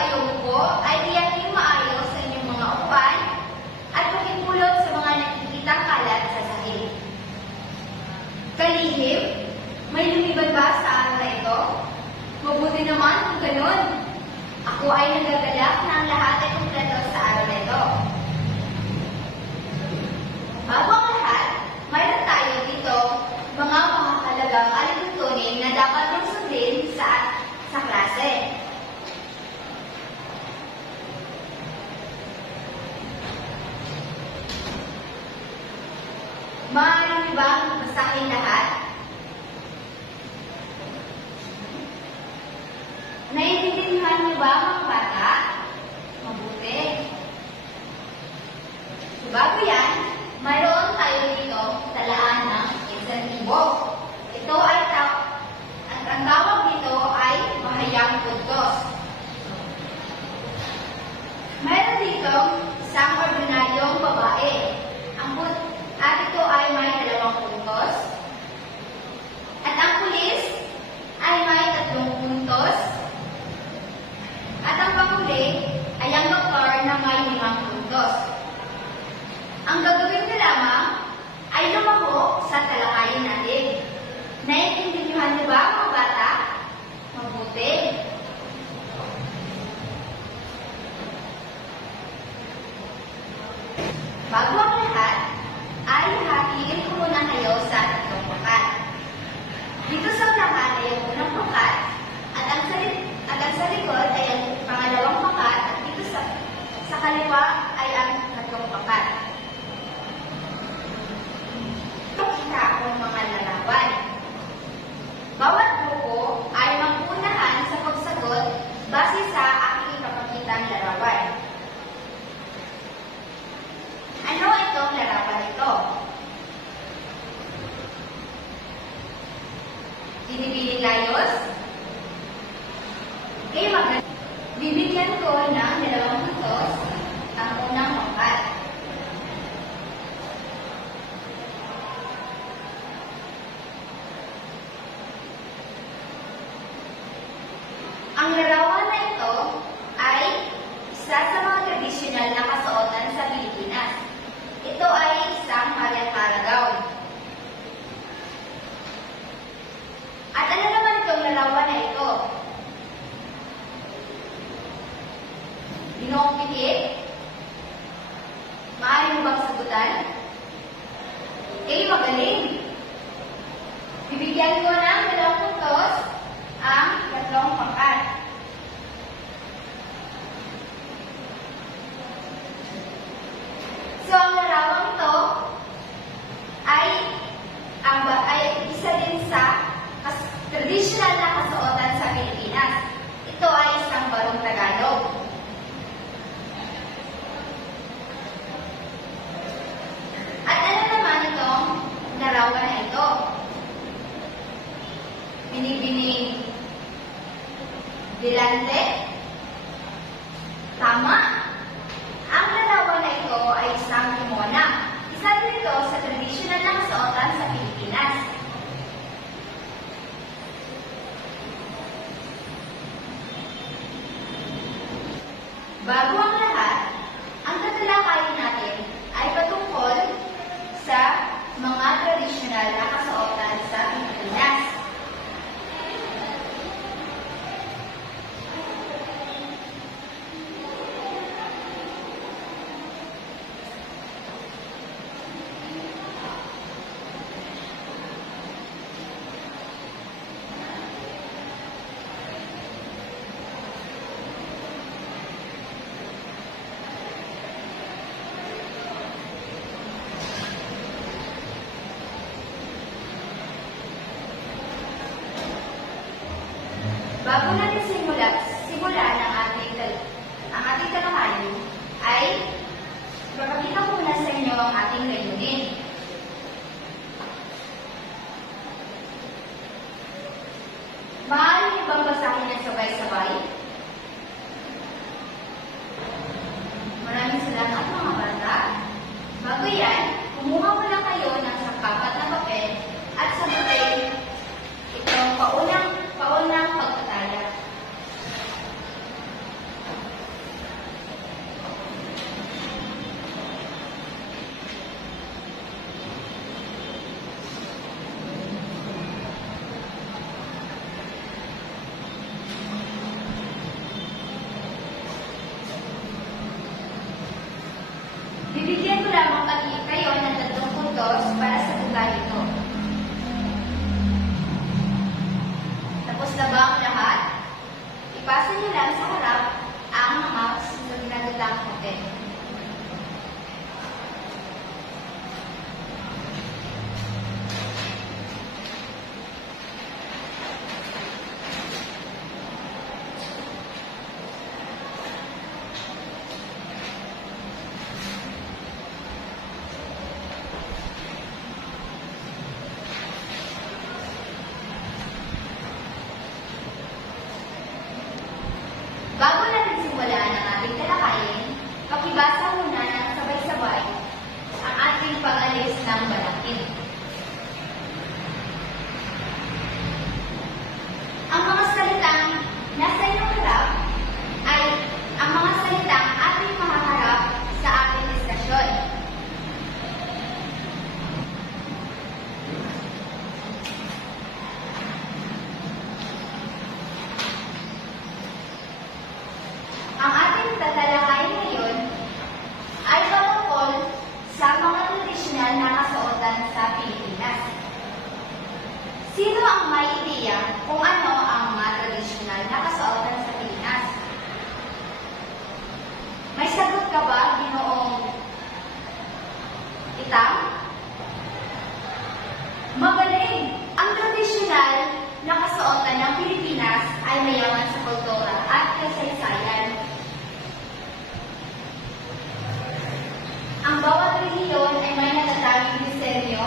kayo po ay tiyaking maayos sa inyong mga upan at makipulot sa mga nakikitang kalat sa sahig. Kalihim, may lumibad ba sa araw na ito? Mabuti naman kung ganun. Ako ay nagagalak na ang lahat ay kumpleto sa araw na ito. Bago ang lahat, mayroon tayo dito mga makakalagang alituntunin na dapat mong sundin sa klase. Maaari niyo bang basahin lahat? Naiintindihan niyo ba mga bata? Mabuti. Bago yan, mayroon tayo dito talaan ng insentibo. Ito ay ang tawag dito ay mahayang puntos. Mayroon dito isang ordinaryong babae. At ito ay may 2 puntos. At ang pulis ay may 3 puntos. At ang panghuli ay ang doktor na may 5 puntos. Ang gagawin na lamang ay lumako sa talakayin natin. Naiintindihan niyo ba mga bata? Mabuti. Bago ang lahat, ay hatiin ko muna kayo sa 3 pakat. Dito sa unahan ay ang unang pakat at ang sa likod ay ang pangalawang pakat at dito sa kaliwa ay ang 3 pakat. Kita ang mga larawan. Bawat grupo ay mag-unahan sa pagsagot base sa aking ipapakitang larawan. Ano itong larawan ito? Binibining layos? Okay, bibigyan ko ng 2 puntos ang unang pakat. Ang larawan na ito ay isa sa mga tradisyonal na kasuotan sa Pilipinas. Ito ay isang Mariatara gown. At ano naman itong larawan na ito? Ginoong Pikit? Maaari mo bang sagutan? Magaling. Bibigyan ko ng 2 puntos ang 3 pakat. So, ang larawang ito ay isa din sa traditional na kasuotan sa Pilipinas. Ito ay isang barong Tagalog. At ano naman itong larawan na ito? Binibining Dilante? Tama! Ang larawan na ito ay isang kimona. Isa din ito sa tradisyonal na kasuotan sa Pilipinas. Bago ang lahat, ang tatalakayin natin ay patungkol sa mga tradisyonal na kasuotan sa Pilipinas. puntos para sa lugar ito. Tapos na ba ang lahat? Ipasa niyo lang sa harap ang mga susunod na dudang natin. Bago natin simulan ang ating talakayin, pakibasa muna ng sabay-sabay ang ating pag-alis ng balakid. Ang mga salitang nasa iyong harap ay ang mga salitang ating makaharap sa ating diskusyon. Ang ating tatalakayin ngayon ay patungkol sa mga tradisyonal na kasuotan sa Pilipinas. Sino ang may ideya kung ano ang mga tradisyonal na kasuotan sa Pilipinas? May sagot ka ba, Ginoong Itang? Magaling! Ang tradisyonal na kasuotan ng Pilipinas ay mayaman sa kultura at kasaysayan. Ang bawat relihiyon ay may natatanging disenyo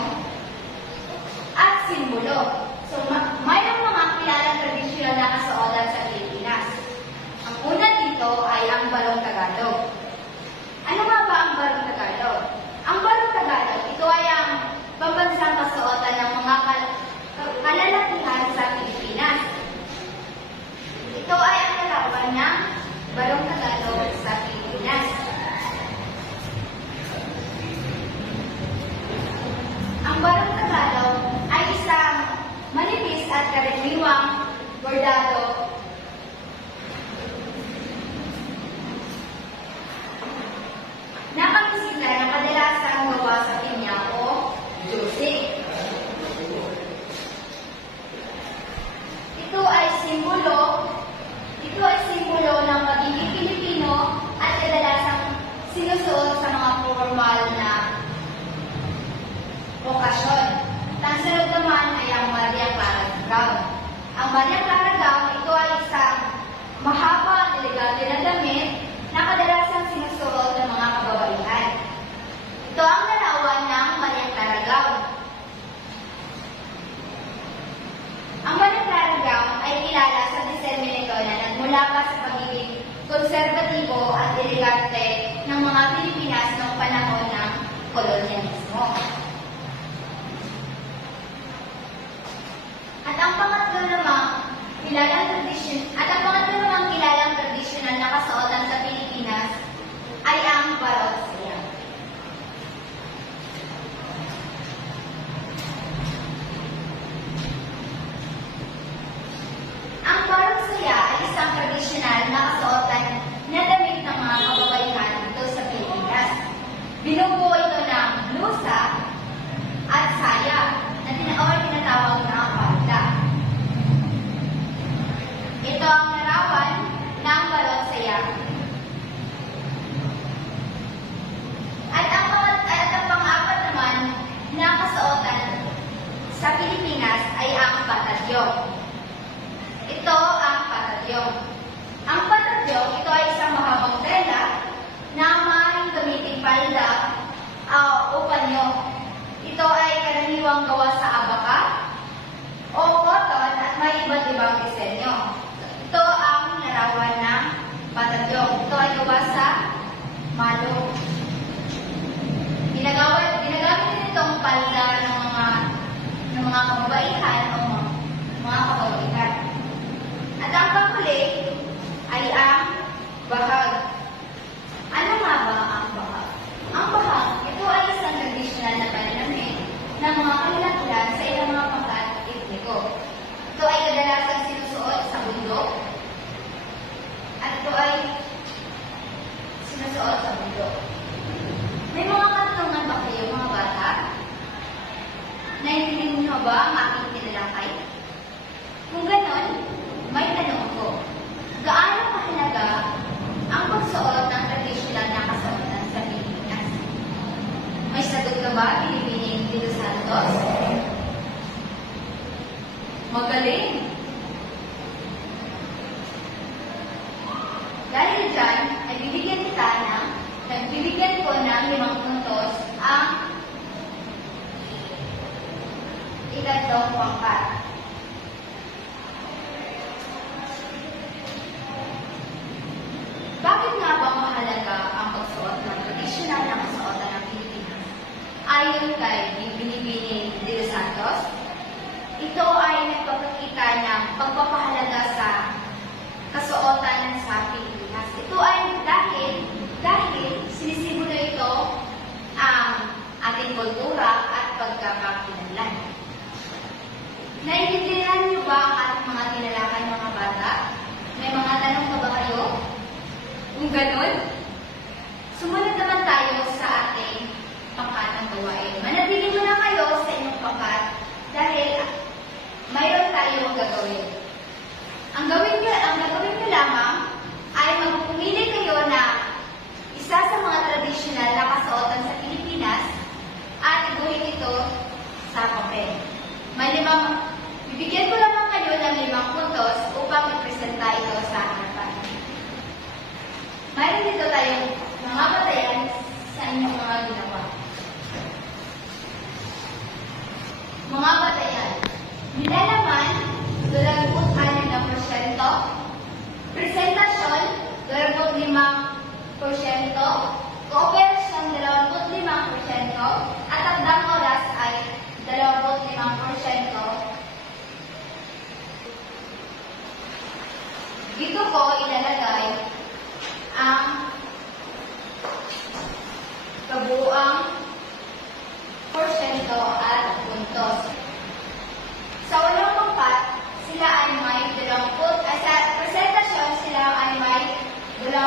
at simbolo. So, mayroong mga kilalang tradisyonal na kasuotan sa Pilipinas. Ang una dito ay ang Barong Tagalog. Ano nga ba ang Barong Tagalog? Ang Barong Tagalog, ito ay ang pambansang kasuotan ng mga kalalakihan sa Pilipinas. Ito ay ang larawan ng Barong Tagalog sa Pilipinas. Ang Barong Tagalog ay isang manipis at karaniwang bordado na pangsigla na kadalasang gawa sa pinya o jusik. Ito ay simbolo ng pagiging Pilipino at kadalasang sinusuot sa mga formal na okasyon. Ang sunod naman ay ang Maria Clara Gown. Ang Maria Clara Gown, ito ay isang mahaba, elegante na damit na kadalasang sinusuot ng mga kababaihan. Ito ang larawan ng Maria Clara Gown. Ang Maria Clara Gown ay kilala sa disenyo nito na nagmula pa sa pagiging konserbatibo at elegante ng mga Pilipinas noong panahon ng kolonyalismo. At ang pangatlo namang kilalang tradisyonal na kasuotan sa Pilipinas ay ang Barong Saya. Ang Barong Saya ay isang tradisyonal na kasuotan na damit ng mga kababaihan dito sa Pilipinas. Binubuo ito ng blusa at saya na tinatawag na palda. Ito ang larawan ng Barong Saya. At ang pang-apat naman na kasuotan sa Pilipinas ay ang patadyong. Ito ang patadyong. Ang patadyong, ito ay isang mahabang tela na maaaring gamitin palda o panyo. Ito ay karaniwang gawa sa abaka o cotton at may iba't ibang disenyo. Ito ang larawan ng patadyong. Ito ay gawa sa malo. Ginagamit din itong palda ng mga kababaihan o mga kababaihan. At ang panghuli ay ang bahag. Ano nga ba ang bahag? Ang bahag, ito ay isang tradisyonal na pananamit ng mga kalalakihan sa ilang mga pangkat etniko. Ito ay kadalasan sinusuot sa bundok. At ito ay sinusuot sa bundok. May mga katanungan ba kayo, mga bata? Naiintindihan niyo ba ang aking tinalakay? Kung ganon, may tanong ko. Gaano kahalaga ang pagsuot ng tradisyonal na kasuotan sa Pilipinas? May sagot na ba Pilipining Tito Santos? Magaling! Dahil dyan, ay bibigyan ko ng 5 puntos ang ikatlong pangkat. Bakit nga ba mahalaga ang pagsuot ng tradisyonal na kasuotan ng Pilipinas? Ayon kay Binibining Tito Santos, ito ay nagpapakita ng pagpapahalaga sa kasuotan sa Pilipinas. Ito ay dahil sinisimbolo ito ang ating kultura at pagkakakilanlan. Naiintindihan niyo ba ang ating mga tinalakay mga bata? May mga tanong pa ba kayo? Kung ganun, sumunod naman tayo sa ating pangkat ng gawain. Manatili muna kayo sa inyong pangkat dahil mayroon tayong gagawin. Ang gagawin nyo lamang ay magpumili kayo na isa sa mga tradisyonal na kasuotan sa Pilipinas at gawin ito sa papel. Bibigyan ko lamang kayo ng 5 puntos upang ipresenta ito sa harapan. Mayroon dito tayong mga batayan sa inyong mga ginawa. Mga batayan. Nilalaman, 26%. Presentasyon, 25%. Kooperasyon, 25%. At takdang oras ay 25%. Dito ko ilalagay ang kabuuang porsyento at puntos. Sa walang pangkat, sila ay may 20, sa presentasyon sila ay may 25%.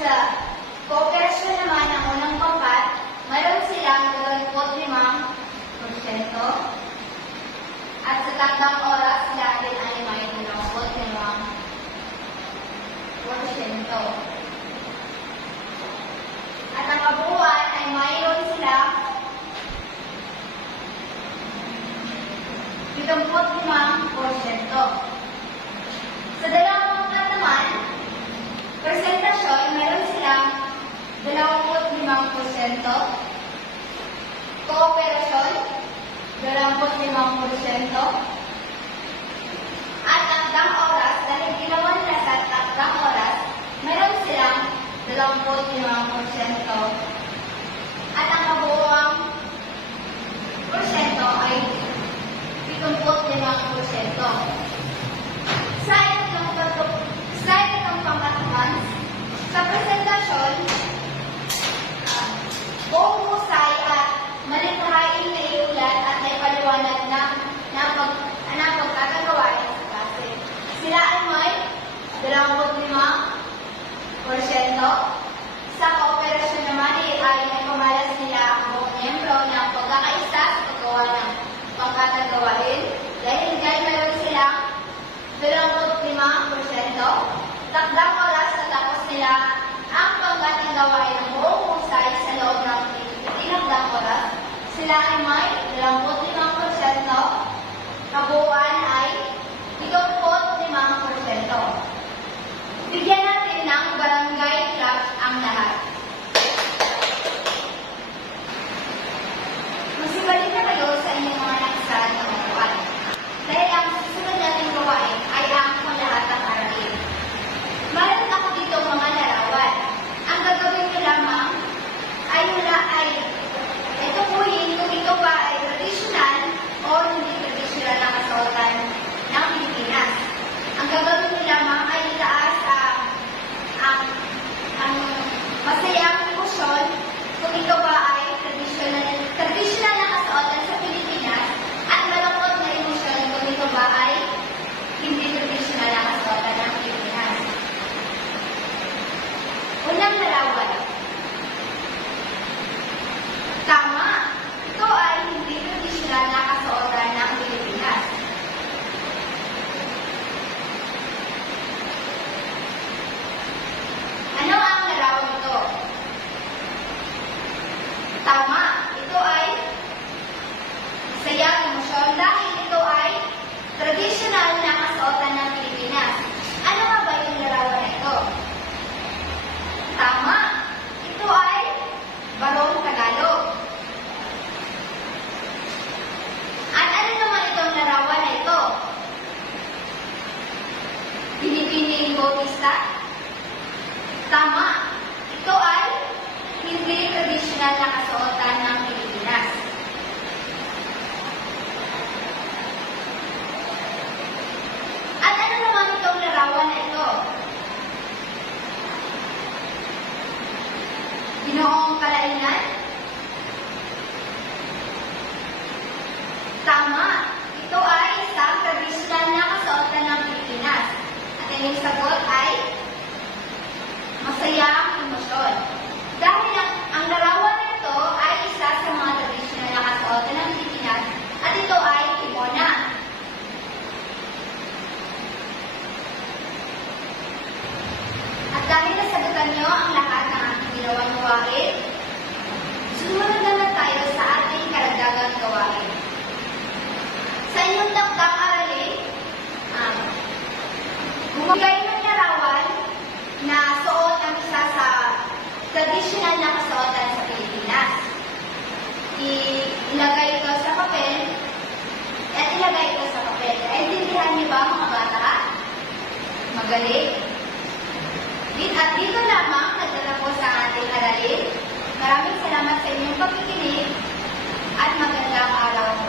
Sa kooperasyon naman ng unang pangkat, mayroon silang 25%. At sa takdang oras, sila din ay may 25%. At ang kabuuan ay mayroon sila 75%. Sa dalawang pangkat naman, presentasyon, mayroon silang 25%. Kooperasyon, 25%. At takdang oras, dahil ginawa nila sa takdang oras, mayroon silang 25%. At ang kabuuang porsyento ay 75%. Sa itong pangkat naman, sa presentasyon, buong husay at malikhaing na iulat at may paliwanag na pagkakagawain sa klase. Sila ay may 25%. Sa kooperasyon naman ay may pamalas nila ang buong miyembro ng pagkakaisa sa paggawa ng pangkatang gawain. Dahil dahil mayroon silang 25%. Takdang oras na tapos nila ang pangkatang gawain ng buong husay sa loob ng tinakdang oras. Sila ay may 25%. Kabuuan ay 75%. Bigyan natin ng barangay club ang lahat. Magsibalik na kayo sa inyong mga nakasarad na upuan. Dahil ang susunod natin gawain ay ang panglahatang aralin. Mayroon ako dito mga larawan. Ang gagawin ko lamang ay tukuyin kung ito ba ay tradisyonal o hindi tradisyonal na kasuotan Bautista? Tama. Ito ay hindi tradisyonal na kasuotan ng Pilipinas. At ano naman itong larawan na ito? Ginoong Kalainan? Tama. Ito ay isang tradisyonal na kasuotan ng Pilipinas. At ang sagot ay masayang emosyon. Dahil ang larawan na ito ay isa sa mga tradisyonal na kasuotan ng Pilipinas at ito ay kimona. At dahil nasagutan niyo ang lahat ng ating ginawang gawain, sumunod naman tayo sa ating karagdagang gawain. Sa inyong takdang aralin, bumigay ng larawan na suot ang isa sa tradisyonal na kasuotan sa Pilipinas. Ilagay ito sa papel at ilagay ito sa papel. Naintindihan niyo ba mga bata? Magaling. At dito lamang nagtatapos sa ating aralin. Maraming salamat sa inyong pakikinig at magandang araw.